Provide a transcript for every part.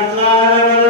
Lord, Lord, Lord.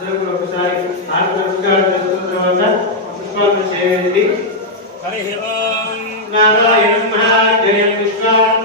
అందరూ కూడా ఒకసారి తర్వాత పుష్పాలను చేయండి నారాయణ జయ విశ్వాస